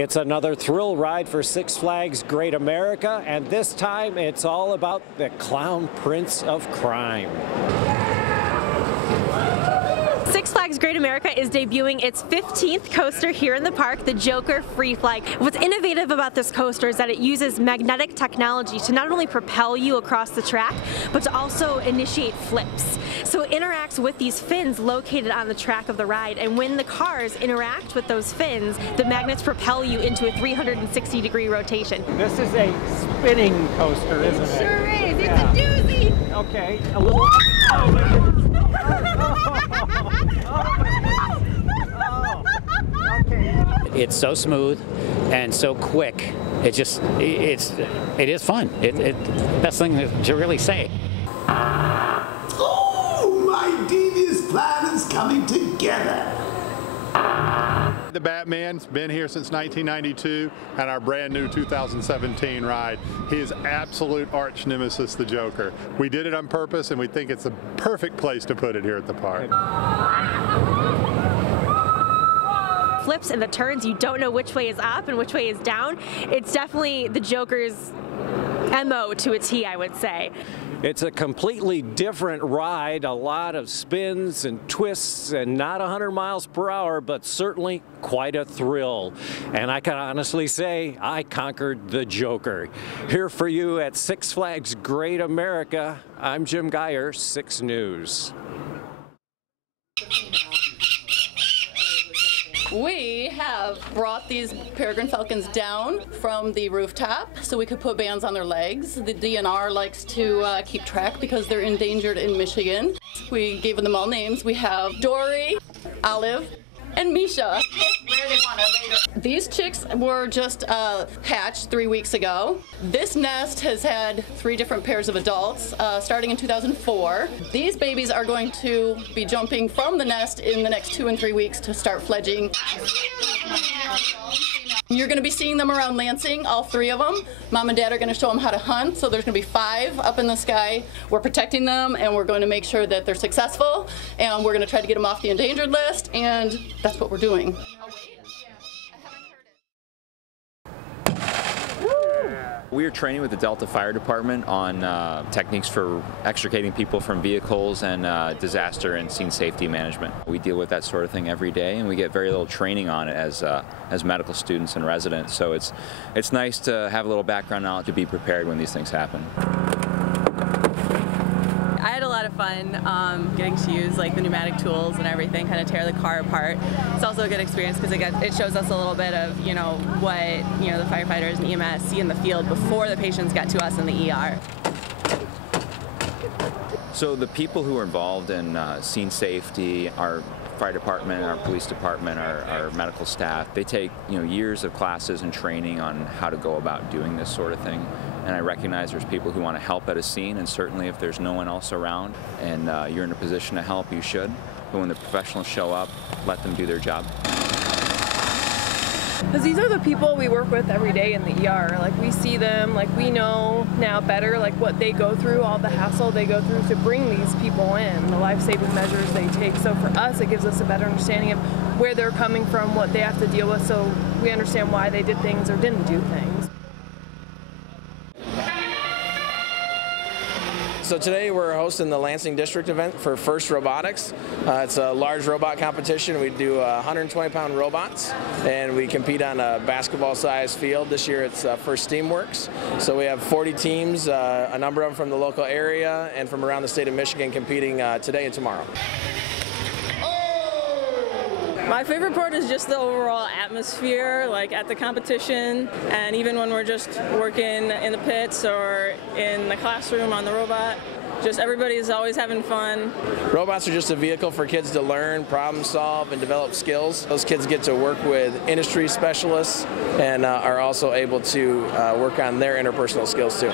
It's another thrill ride for Six Flags Great America, and this time it's all about the Clown Prince of Crime. Six Flags Great America is debuting its 15th coaster here in the park, the Joker Free Fly. What's innovative about this coaster is that it uses magnetic technology to not only propel you across the track, but to also initiate flips. So it interacts with these fins located on the track of the ride, and when the cars interact with those fins, the magnets propel you into a 360-degree rotation. This is a spinning coaster, isn't it? It sure is. It's a doozy. Okay, a little... It's so smooth and so quick. It is fun. Best thing to really say. Oh, my devious plan is coming together. The Batman's been here since 1992, and our brand new 2017 ride. He is absolute arch nemesis, the Joker. We did it on purpose, and we think it's the perfect place to put it here at the park. Flips and the turns, you don't know which way is up and which way is down. It's definitely the Joker's MO to a T, I would say. It's a completely different ride, a lot of spins and twists, and not 100 miles per hour, but certainly quite a thrill. And I can honestly say I conquered the Joker. Here for you at Six Flags Great America, I'm Jim Geyer, 6 News. We have brought these peregrine falcons down from the rooftop so we could put bands on their legs. The DNR likes to keep track because they're endangered in Michigan. We gave them all names. We have Dory, Olive, and Misha. These chicks were just hatched 3 weeks ago. This nest has had 3 different pairs of adults starting in 2004. These babies are going to be jumping from the nest in the next 2 and 3 weeks to start fledging. You're going to be seeing them around Lansing, all 3 of them. Mom and Dad are going to show them how to hunt, so there's going to be 5 up in the sky. We're protecting them, and we're going to make sure that they're successful, and we're going to try to get them off the endangered list, and that's what we're doing. We are training with the Delta Fire Department on techniques for extricating people from vehicles and disaster and scene safety management. We deal with that sort of thing every day, and we get very little training on it as medical students and residents. So it's nice to have a little background knowledge to be prepared when these things happen. I had a lot of fun getting to use like the pneumatic tools and everything, kind of tear the car apart. It's also a good experience because it shows us a little bit of what the firefighters and EMS see in the field before the patients get to us in the ER. So the people who are involved in scene safety, our fire department, our police department, our medical staff, they take years of classes and training on how to go about doing this sort of thing. And I recognize there's people who want to help at a scene, and certainly if there's no one else around and you're in a position to help, you should. But when the professionals show up, let them do their job. Because these are the people we work with every day in the ER. Like, we see them, like, we know now better like what they go through, all the hassle they go through to bring these people in, the life-saving measures they take. So for us, it gives us a better understanding of where they're coming from, what they have to deal with, so we understand why they did things or didn't do things. So today we're hosting the Lansing District event for First Robotics. It's a large robot competition. We do 120-pound robots, and we compete on a basketball-sized field. This year it's First Steamworks. So we have 40 teams, a number of them from the local area and from around the state of Michigan competing today and tomorrow. My favorite part is just the overall atmosphere, like at the competition, and even when we're just working in the pits or in the classroom on the robot. Just everybody's always having fun. Robots are just a vehicle for kids to learn, problem solve, and develop skills. Those kids get to work with industry specialists and are also able to work on their interpersonal skills too.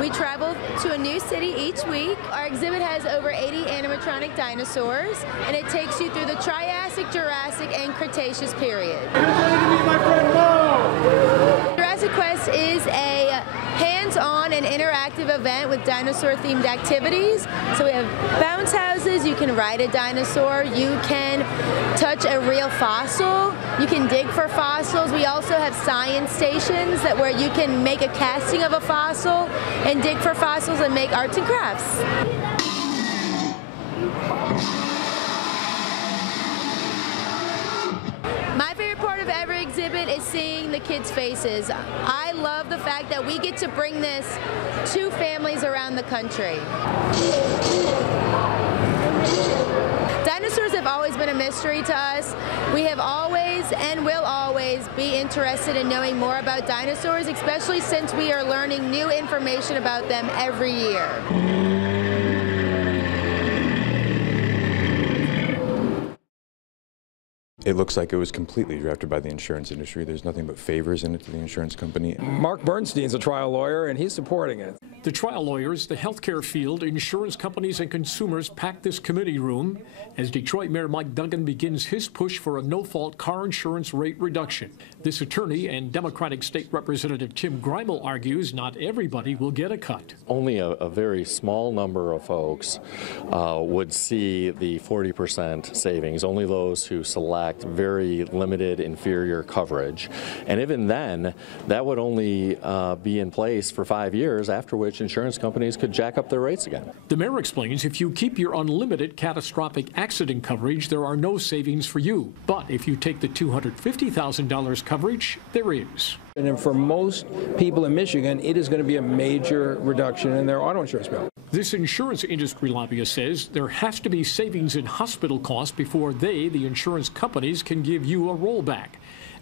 We travel to a new city each week. Our exhibit has over 80 animatronic dinosaurs, and it takes you through the Triassic, Jurassic, and Cretaceous period. Who's ready to meet my friend Mo? Jurassic Quest is a hands-on and interactive event with dinosaur-themed activities. So we have bounce houses, you can ride a dinosaur, you can touch a real fossil, you can dig for fossils. We also have science stations where you can make a casting of a fossil and dig for fossils and make arts and crafts. My favorite part of every exhibit is seeing the kids' faces. I love the fact that we get to bring this to families around the country. Dinosaurs have always been a mystery to us. We have always and will always be interested in knowing more about dinosaurs, especially since we are learning new information about them every year. It looks like it was completely drafted by the insurance industry. There's nothing but favors in it to the insurance company. Mark Bernstein's a trial lawyer, and he's supporting it. The trial lawyers, the healthcare field, insurance companies, and consumers packed this committee room as Detroit Mayor Mike Duggan begins his push for a no-fault car insurance rate reduction. This attorney and Democratic State Representative Tim Greimel argues not everybody will get a cut. Only a very small number of folks would see the 40% savings, only those who select very limited inferior coverage. And even then, that would only be in place for 5 years, after which insurance companies could jack up their rates again. The mayor explains if you keep your unlimited catastrophic accident coverage, there are no savings for you. But if you take the $250,000 coverage, there is. And for most people in Michigan, it is going to be a major reduction in their auto insurance bill. This insurance industry lobbyist says there has to be savings in hospital costs before they, the insurance companies, can give you a rollback.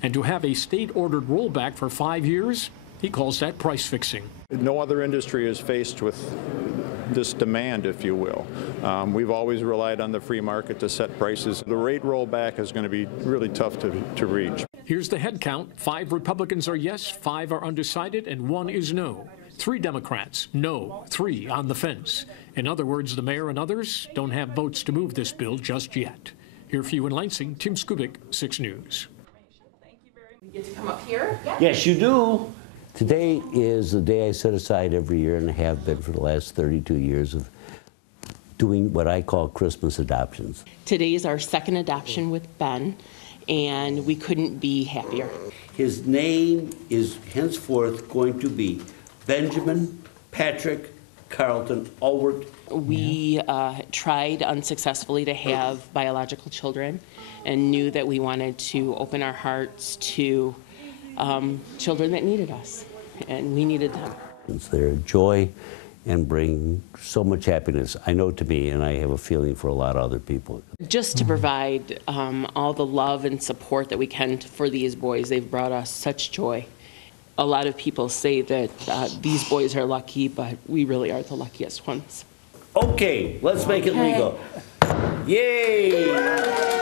And to have a state-ordered rollback for 5 years, he calls that price fixing. No other industry is faced with this demand, if you will. We've always relied on the free market to set prices. The rate rollback is going to be really tough to reach. Here's the head count. 5 Republicans are yes, 5 are undecided, and 1 is no. 3 Democrats, no, 3 on the fence. In other words, the mayor and others don't have votes to move this bill just yet. Here for you in Lansing, Tim Skubic, 6 News. You get to come up here? Yes, you do. Today is the day I set aside every year, and have been for the last 32 years, of doing what I call Christmas adoptions. Today is our second adoption with Ben, and we couldn't be happier. His name is henceforth going to be Benjamin Patrick Carlton Ulwert. We tried unsuccessfully to have biological children and knew that we wanted to open our hearts to children that needed us, and we needed them. They're a joy and bring so much happiness, I know, to me, and I have a feeling for a lot of other people. Just to provide all the love and support that we can for these boys. They've brought us such joy. A lot of people say that these boys are lucky, but we really are the luckiest ones. Okay, let's make it legal. Yay!